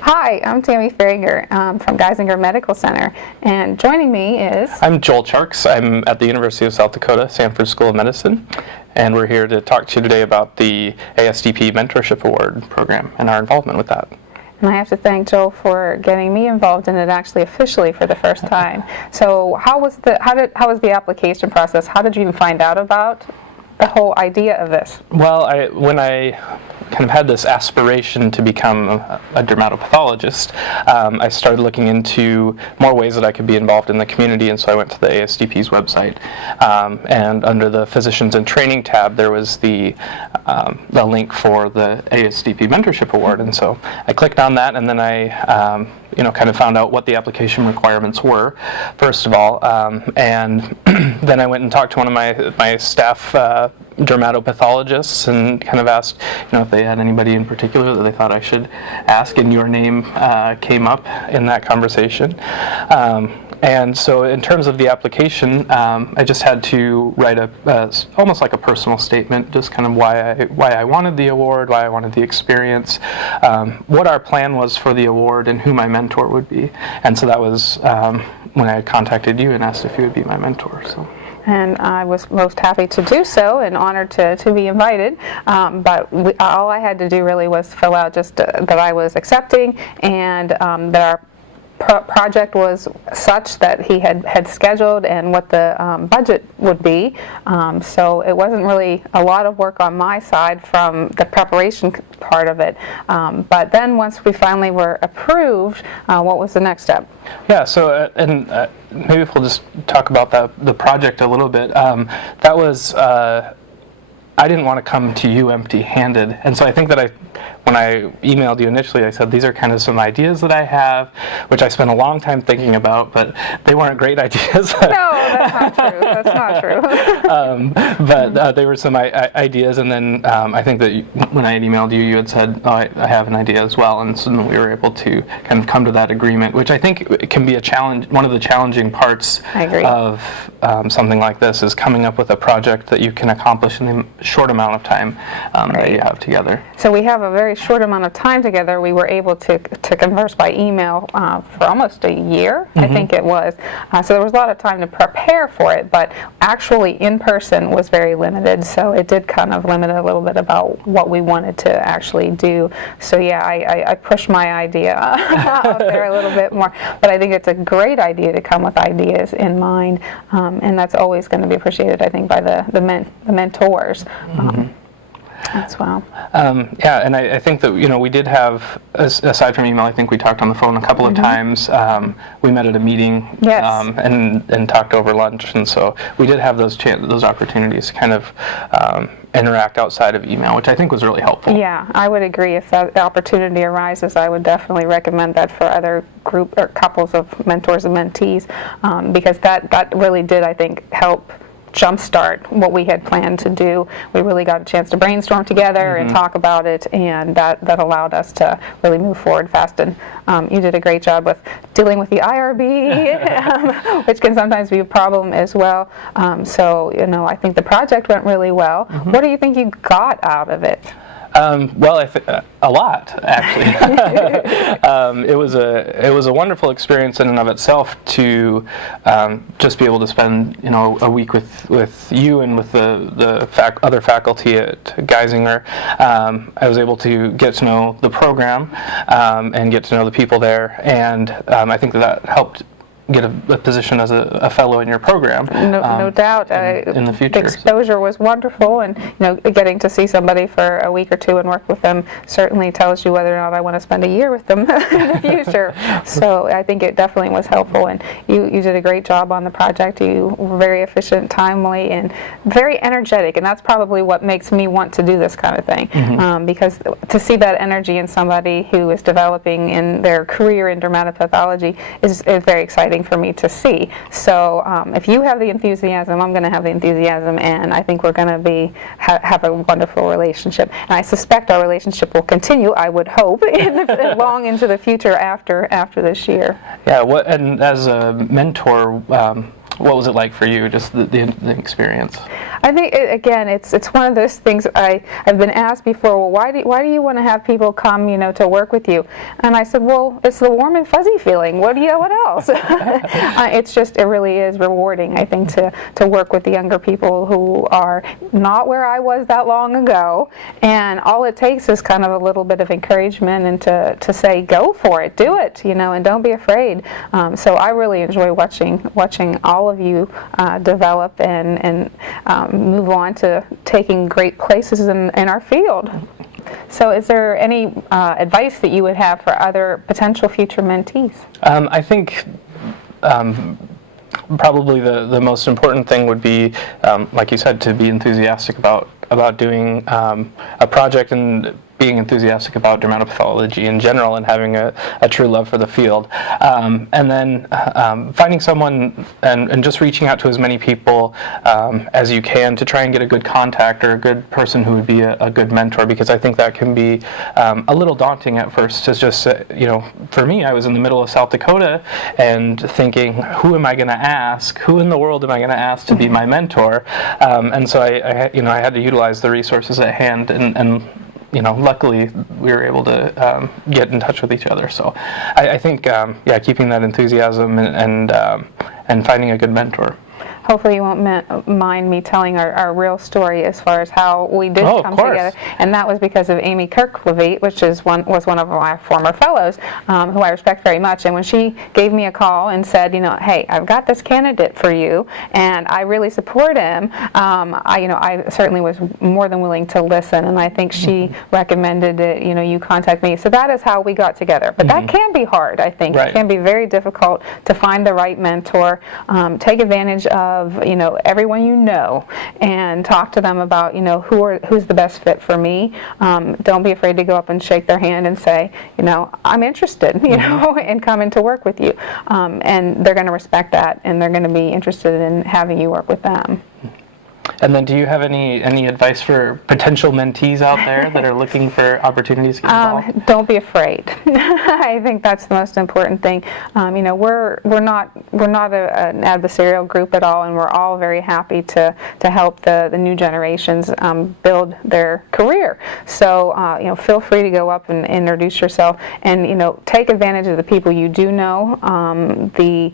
Hi, I'm Tammy Farringer from Geisinger Medical Center, and joining me is... I'm Joel Charks. I'm at the University of South Dakota, Sanford School of Medicine, and we're here to talk to you today about the ASDP Mentorship Award program and our involvement with that. And I have to thank Joel for getting me involved in it actually officially for the first time. So how was the application process? How did you even find out about the whole idea of this? Well, when I kind of had this aspiration to become a dermatopathologist, I started looking into more ways that I could be involved in the community, and so I went to the ASDP's website, and under the Physicians in Training tab there was the link for the ASDP Mentorship Award, and so I clicked on that, and then I kind of found out what the application requirements were, first of all, and then I went and talked to one of my staff dermatopathologists and kind of asked, if they had anybody in particular that they thought I should ask, and your name came up in that conversation. And so in terms of the application, I just had to write almost like a personal statement, just kind of why I wanted the award, why I wanted the experience, what our plan was for the award, and who my mentor would be. And so that was when I contacted you and asked if you would be my mentor. So. And I was most happy to do so and honored to be invited. But all I had to do really was fill out just that I was accepting, and that our project was such that he had scheduled and what the budget would be. So it wasn't really a lot of work on my side from the preparation part of it. But then once we finally were approved, what was the next step? Yeah, so maybe if we'll just talk about the project a little bit. That was I didn't want to come to you empty-handed, and so I think that when I emailed you initially, I said these are kind of some ideas that I have, which I spent a long time thinking about, but they weren't great ideas. No, that's not true. That's not true. But they were some ideas, and then I think that when I had emailed you, you had said, "Oh, I have an idea as well," and so we were able to kind of come to that agreement, which I think can be a challenge. One of the challenging parts of something like this is coming up with a project that you can accomplish in a short amount of time that you have together. So we have a very short amount of time together. We were able to converse by email for almost a year, I think it was. So there was a lot of time to prepare for it, but actually in person was very limited, so it did kind of limit a little bit about what we wanted to actually do. So yeah, I pushed my idea out there a little bit more, but I think it's a great idea to come with ideas in mind, and that's always going to be appreciated, I think, by the mentors. As well. Yeah, and I think that we did have, aside from email, I think we talked on the phone a couple of times. We met at a meeting, and talked over lunch, and so we did have those opportunities to kind of interact outside of email, which I think was really helpful. Yeah, I would agree. If that opportunity arises, I would definitely recommend that for other group or couples of mentors and mentees, because that really did, I think, help jumpstart what we had planned to do. We really got a chance to brainstorm together and talk about it, and that allowed us to really move forward fast. And you did a great job with dealing with the IRB, which can sometimes be a problem as well. So I think the project went really well. What do you think you got out of it? Well, a lot, actually. It was a wonderful experience in and of itself to just be able to spend a week with you and with the other faculty at Geisinger. I was able to get to know the program and get to know the people there, and I think that helped get a position as a fellow in your program. No doubt. In the future. The exposure was wonderful, and getting to see somebody for a week or two and work with them certainly tells you whether or not I want to spend a year with them in the future. So I think it definitely was helpful, and you did a great job on the project. You were very efficient, timely, and very energetic, and that's probably what makes me want to do this kind of thing, because to see that energy in somebody who is developing in their career in dermatopathology is very exciting for me to see. So if you have the enthusiasm, I'm going to have the enthusiasm, and I think we're going to have a wonderful relationship. And I suspect our relationship will continue, I would hope, long into the future after this year. Yeah, and as a mentor, what was it like for you, just the experience? I think again, it's one of those things I've been asked before. Well, why do you want to have people come, to work with you? And I said, well, it's the warm and fuzzy feeling. What else? It really is rewarding, I think, to work with the younger people who are not where I was that long ago, and all it takes is kind of a little bit of encouragement and to say, go for it, do it, and don't be afraid. So I really enjoy watching all of you develop and move on to taking great places in our field. So is there any advice that you would have for other potential future mentees? I think probably the most important thing would be, like you said, to be enthusiastic about doing a project and being enthusiastic about dermatopathology in general and having a true love for the field. And then finding someone and just reaching out to as many people as you can to try and get a good contact or a good person who would be a good mentor, because I think that can be a little daunting at first. It's just, for me, I was in the middle of South Dakota and thinking, who am I going to ask? Who in the world am I going to ask to be my mentor? And so I had to utilize the resources at hand, and luckily we were able to get in touch with each other. So I think, keeping that enthusiasm and finding a good mentor. Hopefully you won't mind me telling our real story as far as how we did come together. And that was because of Amy Kirk-Levitt, which was one of my former fellows, who I respect very much. And when she gave me a call and said, hey, I've got this candidate for you, and I really support him, I certainly was more than willing to listen. And I think she recommended that you contact me. So that is how we got together. But that can be hard, I think. Right. It can be very difficult to find the right mentor. Take advantage of everyone and talk to them about who's the best fit for me. Don't be afraid to go up and shake their hand and say, I'm interested, and coming to work with you. And they're going to respect that, and they're going to be interested in having you work with them. And then do you have any advice for potential mentees out there that are looking for opportunities to get involved? Don't be afraid. I think that's the most important thing. We're not an adversarial group at all, and we're all very happy to help the new generations build their career. So feel free to go up and introduce yourself, and take advantage of the people you do know. The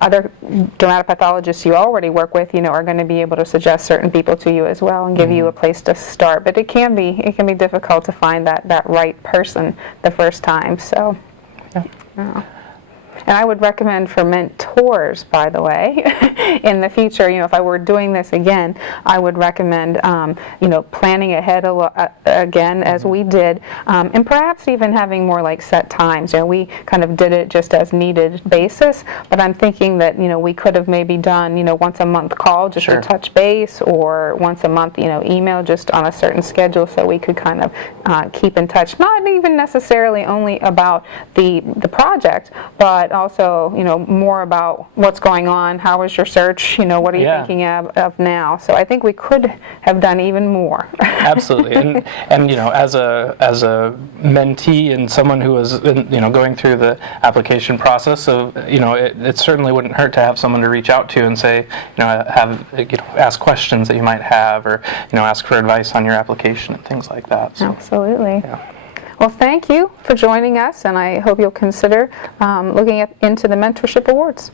other dermatopathologists you already work with, are going to be able to suggest certain people to you as well and give you a place to start. But it can be difficult to find that right person the first time. So, And I would recommend for mentors, by the way, in the future, if I were doing this again, I would recommend, planning ahead again as we did, and perhaps even having more like set times. We kind of did it just as needed basis, but I'm thinking that, we could have maybe done, once a month call just to touch base, or once a month, email just on a certain schedule, so we could kind of keep in touch, not even necessarily only about the project, but also, more about what's going on. How was your search? What are you thinking of now? So I think we could have done even more. Absolutely, and as a mentee and someone who was going through the application process, so it certainly wouldn't hurt to have someone to reach out to and say, ask questions that you might have, or ask for advice on your application and things like that. So, absolutely. Yeah. Well, thank you for joining us, and I hope you'll consider looking into the Mentorship Awards.